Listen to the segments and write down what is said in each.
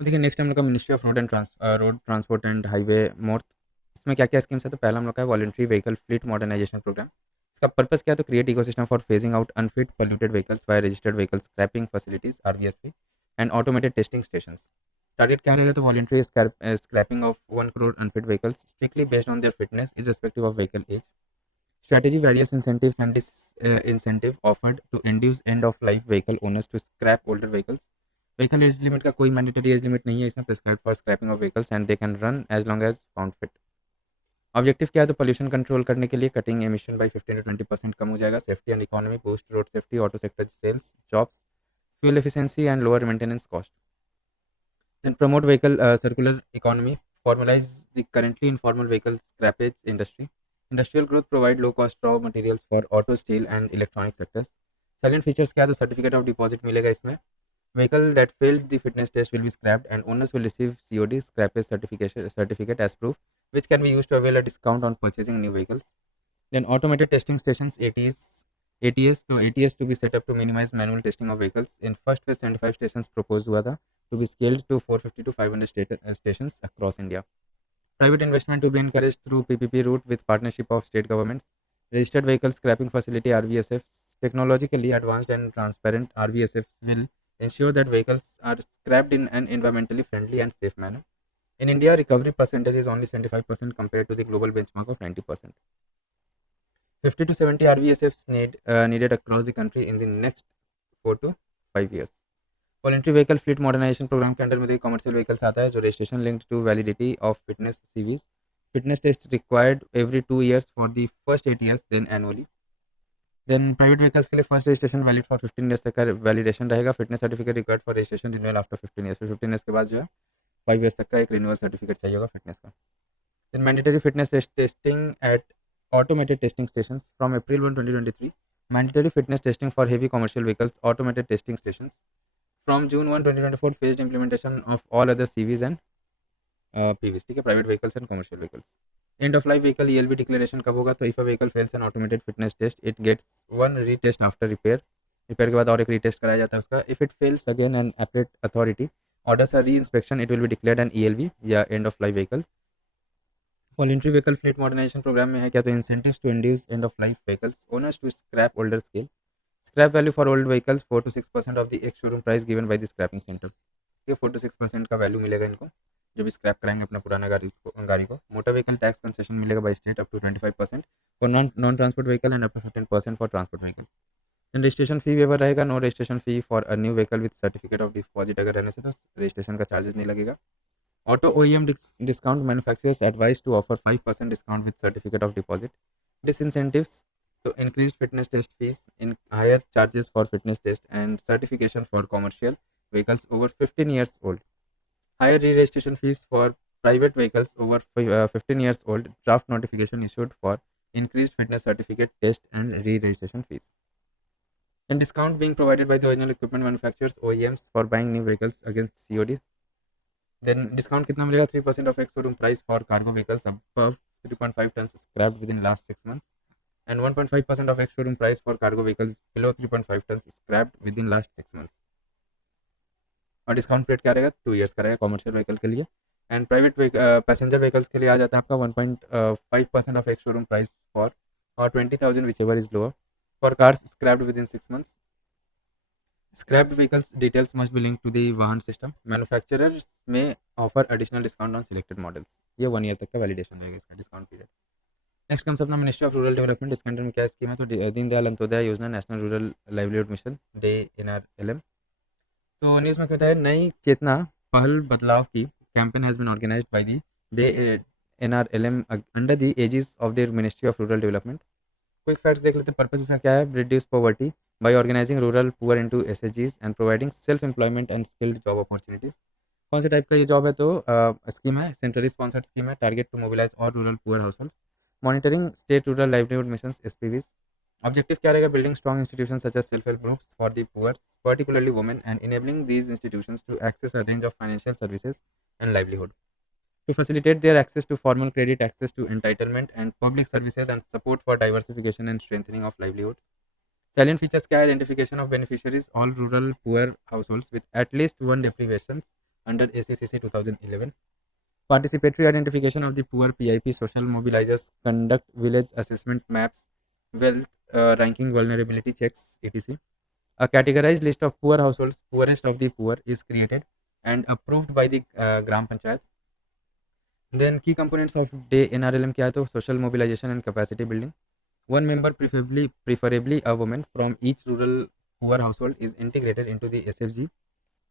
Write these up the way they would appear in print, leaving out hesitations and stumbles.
तो देखिए नेक्स्ट हम लोग का ministry of road transport and highway मोर्थ। इसमें क्या क्या स्कीम्स है, तो पहला हम लोग का है voluntary vehicle fleet modernisation programme. इसका पर्पस क्या है, तो create ecosystem for phasing out unfit polluted vehicles by registered vehicle scrapping facilities RVSP and automated testing stations. Target क्या रहेगा, तो voluntary scrapping of 1 crore unfit vehicles strictly based on their fitness irrespective of vehicle age. Strategy various incentives and disincentive offered to induce end of life vehicle owners to scrap older vehicles. Vehicle age limit का कोई mandatory age limit नहीं है इसमें, prescribe for scrapping of vehicles and they can run as long as found fit. Objective क्या है, तो pollution control करने के लिए कटिंग एमिशन बाई 15 to 20% कम हो जाएगा, safety and economy, boost road safety, auto sector sales, jobs, fuel efficiency and lower maintenance cost. Then promote vehicle circular economy, formalize the currently informal vehicle scrappage industry. Industrial growth provide low cost raw materials for auto, steel and electronic sectors. Silent features क्या है, तो certificate of deposit मिलेगा इसमें। Vehicle that failed the fitness test will be scrapped and owners will receive COD scrappage certificate as proof, which can be used to avail a discount on purchasing new vehicles. Then automated testing stations ATS तो ATS to be set up to minimize manual testing of vehicles. In first phase 75 stations proposed हुआ था, to be scaled to 450 to 500 stations across India. Private investment to be encouraged through PPP route with partnership of state governments. Registered vehicle scrapping facility RVSFs. Technologically advanced and transparent RVSFs will ensure that vehicles are scrapped in an environmentally friendly and safe manner. In India, recovery percentage is only 75% compared to the global benchmark of 90%. 50 to 70 RVSFs needed across the country in the next 4 to 5 years. Voluntary vehicle fleet modernisation programme के under में देखिए commercial vehicles आता है जो registration linked to validity of fitness CVs. Fitness test required every 2 years for the first 8 years then annually. Then private vehicles के लिए first registration valid for 15 years तक का वैलिडेशन रहेगा। Fitness certificate required for registration renewal after 15 years। फिर 15 years के बाद जो है 5 years तक का एक रिन्यूअल सर्टिफिकेट चाहिए होगा फिटनेस का। Then mandatory fitness testing at automated testing stations from April 1, 2023. Mandatory fitness testing for heavy commercial vehicles, automated testing stations. From June 1, 2024, phased implementation of all other CVs and PVs, ठीक है, private vehicles and commercial vehicles. End of life vehicle ELV declaration कब होगा, तो if a vehicle fails an automated fitness test it gets one retest after repair. Repair के बाद और एक retest कराया जाता है उसका। If it fails again an appellate authority orders a reinspection it will be declared an ELV या end of life vehicle. Voluntary vehicle fleet modernisation programme में है क्या, तो incentives to induce end of life vehicles owners to scrap older scale. Scrap value for old vehicles 4 to 6% of the ex showroom price given by the scrapping centre. ये 4 to 6% का value मिलेगा इनको जो भी स्क्रैप कराएंगे अपना पुराना गाड़ी को। मोटर व्हीकल टैक्स कंसेशन मिलेगा by state up to 25% for non transport vehicle and up to 15% for transport vehicle. Registration fee waiver रहेगा, no registration fee for a new vehicle with certificate of deposit अगर रहने से तो registration का charges नहीं लगेगा। Auto OEM discount manufacturers advised to offer 5% discount with certificate of deposit. Disincentives to increased fitness test fees in higher charges for fitness test and certification for commercial vehicles over 15 years old. Higher re-registration fees for private vehicles over 15 years old. Draft notification issued for increased fitness certificate test and re-registration fees. And discount being provided by the original equipment manufacturers OEMs for buying new vehicles against COD. Then discount कितना मिलेगा, 3% of ex showroom price for cargo vehicles above 3.5 tons scrapped within last 6 months and 1.5% of ex showroom price for cargo vehicles below 3.5 tons scrapped within last 6 months। और discount period क्या रहेगा, 2 years का रहेगा commercial vehicle के लिए। And private passenger vehicles के लिए आ जाता है आपका 1.5% of x showroom price for और 20,000 which ever is lower for cars scraped with in 6 months। Scrapped vehicles details must be linked to the वाहन system. Manufacturers may offer additional discount on selected models. ये 1 year तक का validation रहेगा इसका discount period. Next come अपना ministry of rural development. इसके under में क्या स्कीम है, तो Deendayal Antyodaya Yojana national rural livelihood mission DAY NRLM। तो न्यूज़ में कहता है नई चेतना पहल बदलाव की campaign has been organised by the DAY NRLM under the aegis of the ministry of rural development. Quick facts देख लेते हैं, पर्पस इसका क्या है, reduce poverty by organizing rural poor into SHGs and providing self employment and skilled job opportunities। कौन से type का ये जॉब है, तो स्कीम है, सेंट्रली स्पॉन्सर्ड स्कीम है, टारगेट टू मोबिलाइज और rural poor household. Monitoring state rural livelihood mission SPVs। Objective क्या रहेगा, building strong institution such as self help groups for the poor particularly women and enabling these institutions to access a range of financial services and livelihood to facilitate their access to formal credit, access to entitlement and public services and support for diversification and strengthening of livelihood। Salient features क्या है, identification of beneficiaries all rural poor households with at least one deprivation under ACCC 2011. Participatory identification of the poor PIP social mobilizers conduct village assessment maps, wealth ranking, vulnerability checks, etc. A categorized list of poor households, poorest of the poor, is created and approved by the Gram Panchayat. Then key components of day NRLM क्या है तो social mobilization and capacity building. One member, preferably a woman from each rural poor household, is integrated into the SFG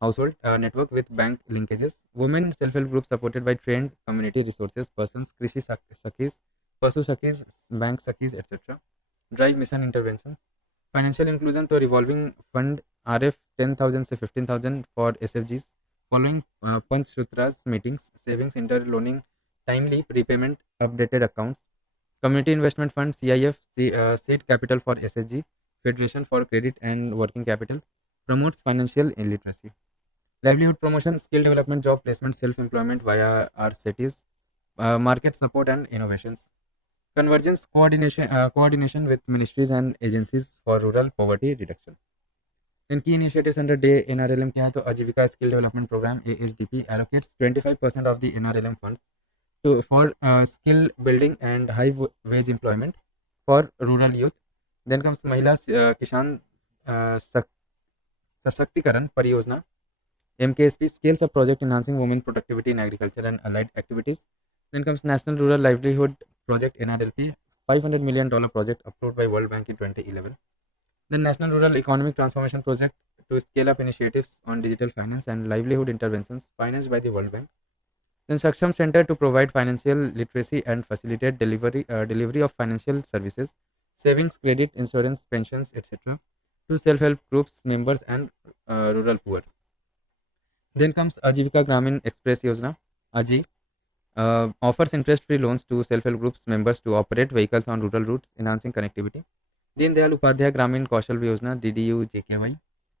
household network with bank linkages. Women self-help groups supported by trained community resources persons, Krishi Sakhis, Pasu Sakhis, bank Sakhis, etc. Drive mission interventions. Financial inclusion to revolving fund RF 10,000 से 15,000 for SFGs. Following Panch Sutras meetings, savings, interloaning, timely prepayment, updated accounts. Community Investment Fund CIF, seed capital for SSG, Federation for Credit and Working Capital, promotes financial illiteracy. Livelihood promotion, skill development, job placement, self-employment via RCTs, market support and innovations. Convergence coordination with ministries and agencies for rural poverty reduction. In key initiatives under day NRLM क्या है तो Ajivika Skill Development Program ASDP allocates 25% of the NRLM funds for skill building and high wage employment for rural youth. Then comes Mahila Kishan Sashaktikarana Pariyojana MKSP scales up project enhancing women productivity in agriculture and allied activities. Then comes National Rural Livelihood Project NRLP, $500 million project approved by World Bank in 2011. The National Rural Economic Transformation Project to scale up initiatives on digital finance and livelihood interventions financed by the World Bank. Then Saksham Center to provide financial literacy and facilitate delivery of financial services, savings, credit, insurance, pensions, etc. to self-help groups, members and rural poor. Then comes Ajivika Gramin Express Yojana, AJI, offers interest-free loans to self-help groups members to operate vehicles on rural routes, enhancing connectivity. Deen Dayal Upadhyay Gramin Kaushal Yojana, DDU JKY,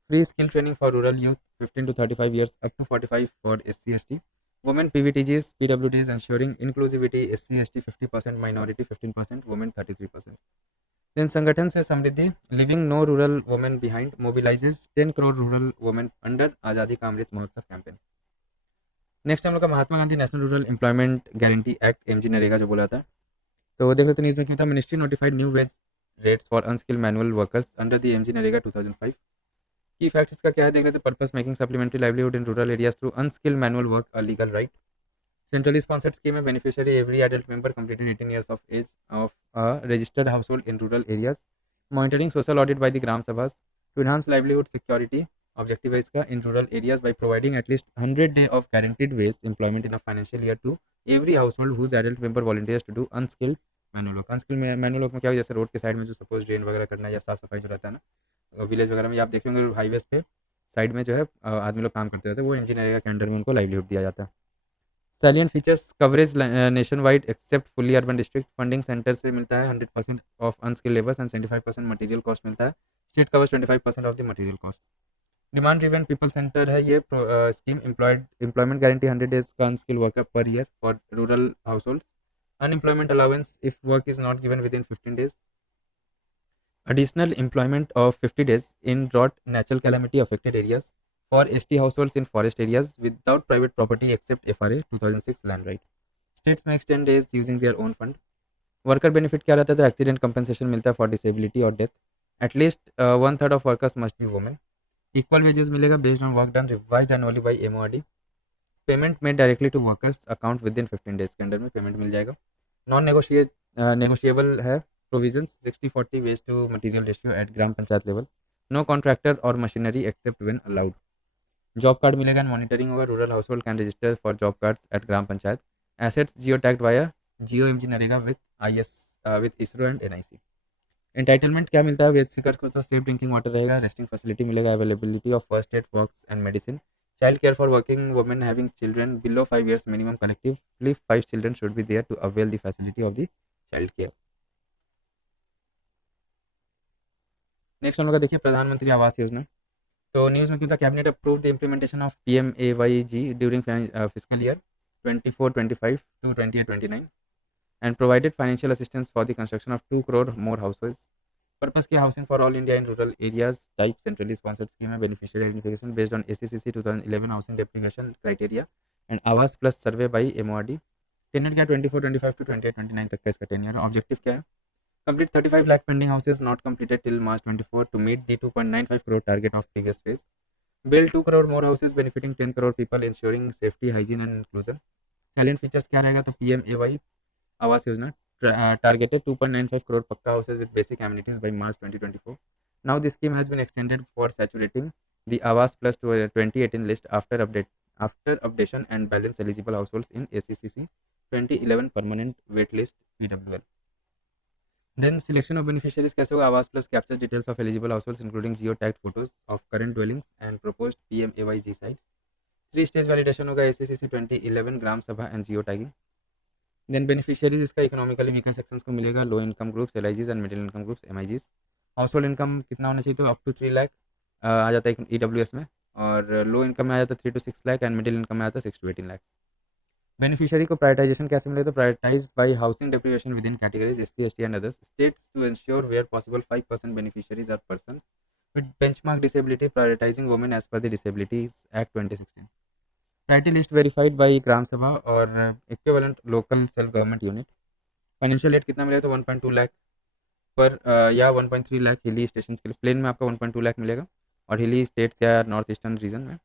free skill training for rural youth 15 to 35 years up to 45 for SC/ST. Women PVTGs, PWDs ensuring inclusivity, SC/ST 50%, minority 15%, women 33%. Then Sangathan se Samriddhi, leaving no rural women behind, mobilizes 10 crore rural women under Azadi Ka Amrit Mahotsav campaign. Next हम लोग का Mahatma Gandhi national rural employment guarantee act MG NREGA जो बोला था तो देख लेते हैं इसमें क्या था. Ministry notified new ways rates for unskilled manual workers under the MG NREGA 2005. की फैक्ट्स इसका क्या है देख लेते हैं. Purpose making supplementary livelihood in rural areas through unskilled manual work a legal right. Centrally sponsored scheme, beneficiary every adult member completed 18 years of age of a registered household in rural areas. Monitoring social audit by the Gram Sabhas to enhance livelihood security. Objective है इसका in rural areas by providing at least 100 day of guaranteed wage employment in a financial year to every household whose adult member volunteers to do unskilled manual work. Unskilled manual work में क्या हो जैसे road के side में जो suppose drain वगैरह करना या साफ सफाई जो रहता है ना विलेज वगैरह में आप देखे होंगे हाईवेज पे साइड में जो है आदमी लोग काम करते रहते हैं वो इंजीनियर के अंडर में उनको लाइवलीहुड दिया जाता है. Salient features coverage nationwide except fully urban district. Funding center से मिलता है 100% of unskilled labors and 75% material cost मिलता है. State covers 25% of the material cost. Demand driven people center है ये scheme. Employment guarantee 100 days का unskilled worker per year for rural households. Unemployment allowance if work is not given within 15 days. Additional employment of 50 days in drought natural calamity affected areas for ST households in forest areas without private property except FRA 2006 land right. States may extend days using their own fund. Worker benefit क्या रहता है तो accident compensation मिलता है for disability or death. At least 1/3 of workers must be women. Equal wages मिलेगा based on work done revised annually by MORD. Payment made directly to workers account within 15 days के अंदर में payment मिल जाएगा. Non negotiable है provisions 60-40 waste to material ratio at gram panchayat level. No contractor or machinery except when allowed. Job card मिलेगा and monitoring होगा. Rural household can register for job cards at gram panchayat. Assets geo tagged via geo MG NREGA with IS with ISRO and NIC. Entitlement क्या मिलता है wage seekers को तो safe drinking water रहेगा. Resting facility मिलेगा. Availability of first aid works and medicine. Child care for working women having children below 5 years minimum. Collectively 5 children should be there to avail the facility of the child care. Next हम लोग देखिए प्रधानमंत्री आवास योजना. तो news में क्यों था cabinet approve the implementation of PMAYG during physical year 24-25 to 28-29 and provided financial assistance for the construction of 2 crore more houses. Purpose की housing for all India in rural areas type centrally sponsored scheme है, beneficiary identification based on ACCC 2011 housing deprivation criteria and Awaas plus survey by MORD। Tenure क्या 24-25 to 28-29 तक का इसका tenure. Objective क्या है? Complete 35 lakh pending houses not completed till March 24 to meet the 2.95 crore target of previous phase. Build 2 crore more houses benefiting 10 crore people, ensuring safety, hygiene and inclusion. Silent features क्या रहेगा? तो PMAY Awas Yojana targeted 2.95 crore pakka houses with basic amenities by March 2024. Now the scheme has been extended for saturating the Awas Plus to a 2018 list after updation and balance eligible households in ACCC 2011 permanent wait list PWL. Then selection of beneficiaries कैसे होगा? आवास plus captures details of eligible households including geo-tagged photos of current dwellings and proposed PMAYG sites. 3 stage validation होगा ACCC 2011 ग्राम सभा and geo-tagging. Then beneficiaries इसका economically weaker sections को मिलेगा, low income groups LIGs and middle income groups MIGs। House hold income कितना होना चाहिए? तो up to 3 lakh आ जाता है EWS में, और लो इनकम में आ जाता है 3 to 6 lakh and middle income में आता है 6 to 18 लाख। बेनिफिशियरी को प्रायोरिटाइजेशन कैसे मिले? तो prioritise by housing deprivation within categories SC ST and others states to ensure where possible 5% beneficiaries are person with benchmark disability prioritising women as per the disabilities act 2016। Priority list verified by gram sabha और equivalent local self government unit. Financial aid कितना मिलेगा? तो 1.2 लाख पर या 1.3 लाख हिली station के लिए। Plane में आपका 1.2 लाख मिलेगा और हिली स्टेट्स या नॉर्थ ईस्टर्न रीजन में,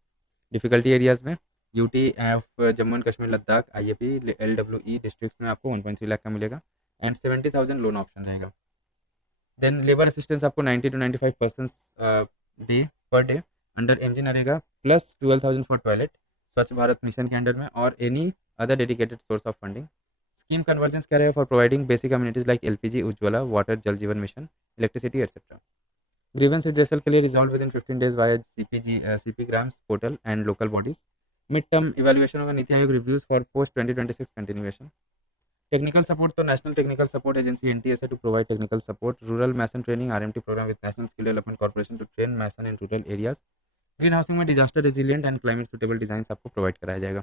डिफिकल्टी एरियाज में UT F Jammu and Kashmir Ladakh IAP LWE districts में आपको 1.3 लाख का मिलेगा एंड 70,000 लोन ऑप्शन रहेगा। देन लेबर असिस्टेंस आपको 90 to 95 person day per day under MG NREGA plus 12,000 for toilet स्वच्छ भारत मिशन के अंडर में और any other dedicated source of funding. Scheme convergence क्या रहेगा? For providing basic communities like LPG Ujjwala water Jal Jeevan mission electricity et cetera. Grievance redressal के लिए resolve within 15 days via CP GRAMS portal and local bodies. Mid term evaluation होगा NITI Aayog reviews for post 2026 continuation. Technical support तो national technical support agency NTSA to provide technical support, rural mason training RMT programme with national skill development corporation to train mason in rural areas. Green housing में disaster resilient and climate suitable design आपको provide कराया जाएगा।